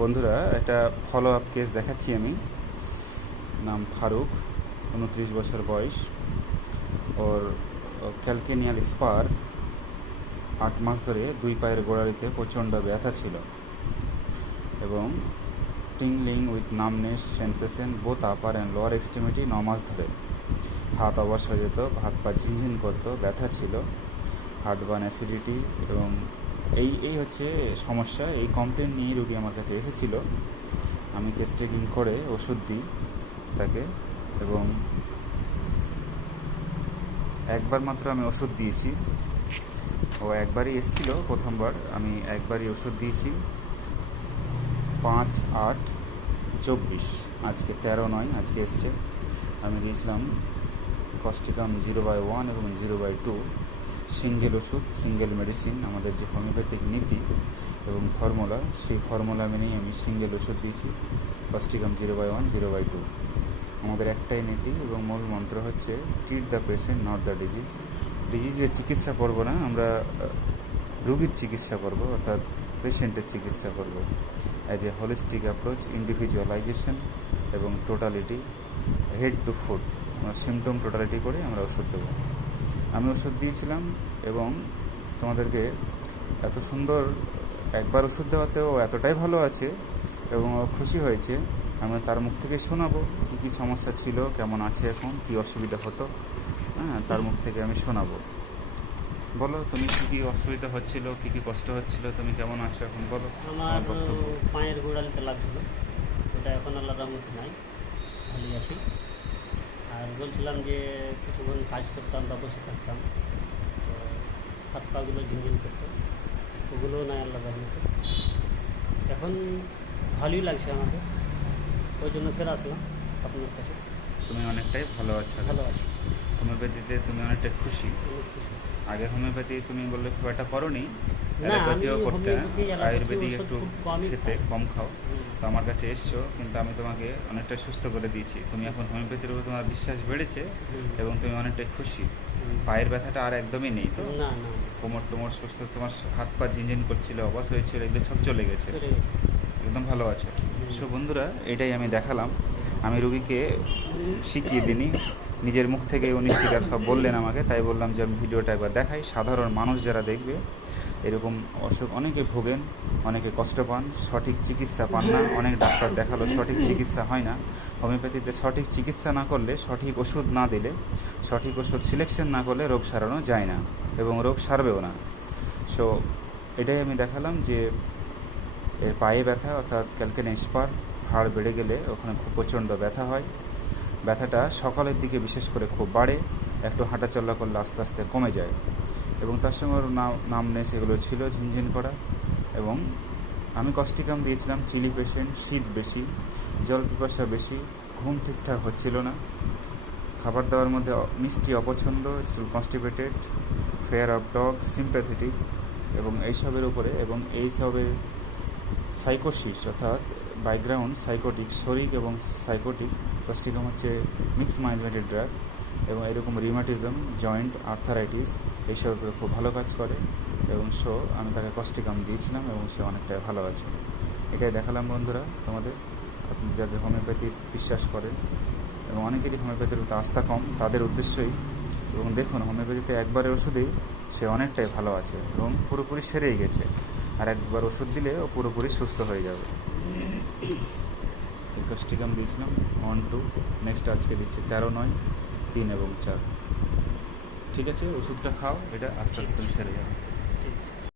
বন্ধুরা, একটা follow up case দেখাচ্ছি আমি। নাম ফারুক, 29 বছর বয়স। ওর ক্যালকেনিয়াল স্পার 8 মাস ধরে 2 পায়ের গোড়ালিতে প্রচণ্ড ব্যথা ছিল এবং tingling with numbness sensation both upper and lower extremity 9 মাস ধরে। হাত অবশ হয়ে যেত, হাত পা ঝিনঝিন করতো, ব্যথা ছিল, হার্টবার্ন, অ্যাসিডিটি এবং এই হচ্ছে সমস্যা। এই কমপ্লেন নিয়ে রুগী আমার কাছে এসেছিল। আমি কেস টেকিং করে ওষুধ দিই তাকে এবং একবার মাত্র আমি ওষুধ দিয়েছি। ও একবারই এসেছিল প্রথমবার, আমি একবারই ওষুধ দিয়েছি। 5/8/24, আজকে 13 নয়, আজকে এসছে। আমি দিয়েছিলাম কস্টিকাম 0/1 এবং 0/2, সিঙ্গেল ওষুধ, সিঙ্গেল মেডিসিন। আমাদের যে হোমিওপ্যাথিক নীতি এবং ফর্মুলা, সেই ফর্মুলা মেনেই আমি সিঙ্গেল ওষুধ দিয়েছি, কস্টিকাম 0/1 0/2। আমাদের একটাই নীতি এবং মূল মন্ত্র হচ্ছে treat the patient not the disease. ডিজিজের চিকিৎসা করব না আমরা, রোগীর চিকিৎসা করব, অর্থাৎ পেশেন্টের চিকিৎসা করব as a holistic approach, individualisation এবং টোটালিটি, হেড টু ফুট। আমরা সিমটম টোটালিটি করে আমরা ওষুধ দেবো। আমি ওষুধ দিয়েছিলাম এবং তোমাদেরকে এত সুন্দর একবার ওষুধ দেওয়াতেও এতটাই ভালো আছে এবং খুশি হয়েছে। আমি তার মুখ থেকে শোনাবো কী কী সমস্যা ছিল, কেমন আছে এখন, কী অসুবিধা হতো, তার মুখ থেকে আমি শোনাবো। বলো তুমি কী কী অসুবিধা হচ্ছিল, কী কী কষ্ট হচ্ছিল, তুমি কেমন আছো এখন বলো। আমার পায়ের গোড়ালিতে লাগছিল, ওটা এখন আলাদা মতো নাই, ভালোই আছি। আর বলছিলাম যে কিছুক্ষণ কাজ করতাম বা বসে থাকতাম, তো হাত পাগুলো ঝিনঝিন করতো, ওগুলোও নাই আলাদা মতো। এখন ভালোই লাগছে আমাদের, ওই জন্য ফের আসলাম আপনার কাছে। তুমি অনেকটাই ভালো আছো? ভালো আছি। হোমিওপ্যাথিতে তুমি অনেকটাই খুশি? খুশি। আগে হোমিওপ্যাথি তুমি বললে খুব একটা করোনি, না, অ্যালোপ্যাথিও করতে, আয়ুর্বেদিক একটু খেতে কম খাও। তো আমার কাছে এসছো, কিন্তু আমি তোমাকে অনেকটা সুস্থ করে দিয়েছি। তুমি এখন হোমিওপ্যাথির উপর তোমার বিশ্বাস বেড়েছে এবং তুমি অনেকটাই খুশি। পায়ের ব্যথাটা আর একদমই নেই তো? না না, কোমর টোমর সুস্থ, তোমার হাত পা ঝিনঝিন করছিল, অবাস হয়েছিল, এগুলো সব চলে গেছে, একদম ভালো আছে। সো বন্ধুরা, এটাই আমি দেখালাম। আমি রুগীকে শিখিয়ে দিইনি, নিজের মুখ থেকে উনি স্পিকার সব বললেন আমাকে, তাই বললাম যে আমি ভিডিওটা একবার দেখাই। সাধারণ মানুষ যারা দেখবে, এরকম অসুখ অনেকে ভোগেন, অনেকে কষ্ট পান, সঠিক চিকিৎসা পান না। অনেক ডাক্তার দেখালো, সঠিক চিকিৎসা হয় না। হোমিওপ্যাথিতে সঠিক চিকিৎসা না করলে, সঠিক ওষুধ না দিলে, সঠিক ওষুধ সিলেকশন না করলে রোগ সারানো যায় না এবং রোগ সারবেও না। সো এটাই আমি দেখালাম যে এর পায়ে ব্যথা, অর্থাৎ ক্যালকেনিয়াল স্পার, হাড় বেড়ে গেলে ওখানে খুব প্রচণ্ড ব্যথা হয়। ব্যথাটা সকালের দিকে বিশেষ করে খুব বাড়ে, একটু হাঁটাচলা করলে আস্তে আস্তে কমে যায় এবং তার সঙ্গে ওর নামনেস এগুলো ছিল, ঝিনঝিন করা। এবং আমি কস্টিকাম দিয়েছিলাম। চিলি পেশেন্ট, শীত বেশি, জল পিপাসা বেশি, ঘুম ঠিকঠাক হচ্ছিল না, খাবার দাবার মধ্যে মিষ্টি অপছন্দ, স্টুল constipated, fair of dog, sympathetic এবং এইসবের উপরে, এবং এইসবের সাইকোসিস অর্থাৎ ব্যাকগ্রাউন্ড সাইকোটিক, শরিক এবং সাইকোটিক। কস্টিকাম হচ্ছে মিক্স ম্যানেজমেন্টের ড্রাগ এবং এরকম রিমাটিজম, জয়েন্ট আর্থারাইটিস, এইসবের উপরে খুব ভালো কাজ করে। এবং আমি তাকে কস্টিকাম দিয়েছিলাম এবং সে অনেকটাই ভালো আছে। এটাই দেখালাম বন্ধুরা তোমাদের, আপনি যাদের হোমিওপ্যাথি বিশ্বাস করেন এবং অনেকেরই হোমিওপ্যাথির প্রতি আস্থা কম, তাদের উদ্দেশ্যই। এবং দেখুন, হোমিওপ্যাথিতে একবারের ওষুধেই সে অনেকটাই ভালো আছে এবং পুরোপুরি সেরেই গেছে। আর একবার ওষুধ দিলে ও পুরোপুরি সুস্থ হয়ে যাবে। এই কস্টিকাম দিয়েছিলাম 1 2, নেক্সট আজকে দিচ্ছি 13 9 3 এবং 4। ঠিক আছে, ওষুধটা খাও, এটা আস্তে আস্তে সেরে যাবে।